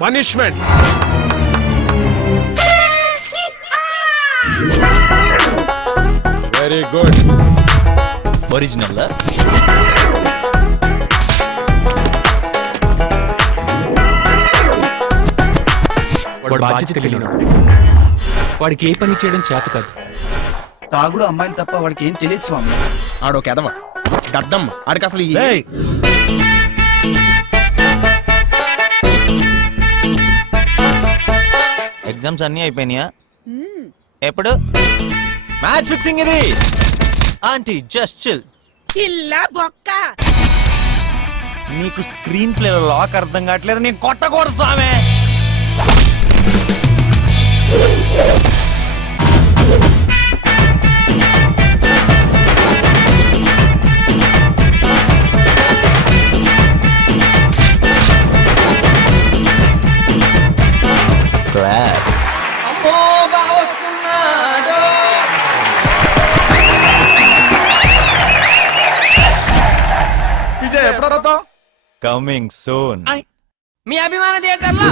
Punishment. Very good. Original వాడు బాధ్యత తెలియనివాడు. వాడికి ఏ పని చేయడం చేత కాదు. తాగుడు అమ్మాయిలు తప్ప వాడికి ఏం తెలియదు స్వామి. ఆడొక ఎదవ దద్దమ్మ ఆడికి అసలు ఎగ్జామ్స్ అన్ని అయిపోయినాయా? ఎప్పుడు మ్యాచ్ ఫిక్సింగ్ ఇది? Aunty just chill. చిల్లా బొక్క. నీకు స్క్రీన్ ప్లే లాక్ అర్థం కావట్లేదు. నేను కొట్టకూడదు సామే. క్లాప్స్. విజయ్ ఎప్పుడు కమింగ్ సూన్. మీ అభిమాన థియేటర్లో